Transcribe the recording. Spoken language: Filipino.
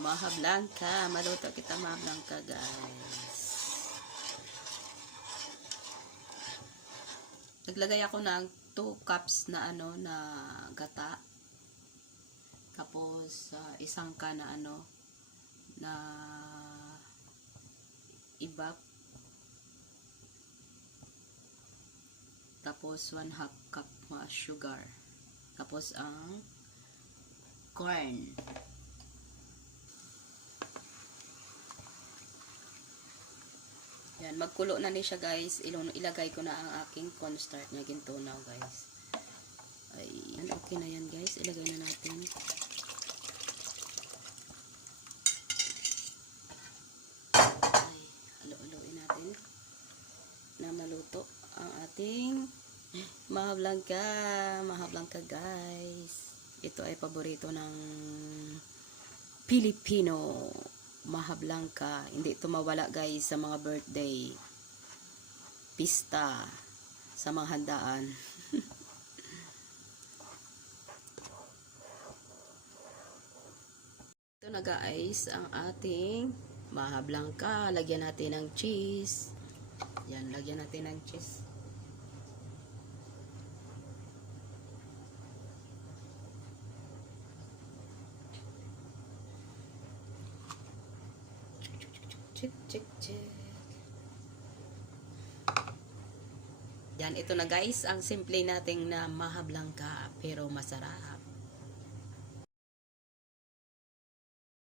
Maha Blanca. Maluto kita Maha Blanca, guys. Naglagay ako ng 2 cups na na gata. Tapos isang ka na na ibap. Tapos 1/2 cup sugar. Tapos ang corn. Yan, magkulo na ni siya, guys. Ilagay ko na ang aking cornstarch niya gintunaw, guys. Ay, okay na yan, guys. Ilagay na natin. Ay, halo-haloin natin na maluto ang ating Maha Blanca. Maha Blanca, guys. Ito ay paborito ng Pilipino. Maha Blanca. Hindi ito mawala, guys, sa mga birthday, pista, sa mga handaan. Ito na, guys, ang ating Maha Blanca. Lagyan natin ng cheese. Yan, lagyan natin ng cheese. Check, check, check. Yan, ito na, guys, ang simple nating na Maha Blanca, pero masarap.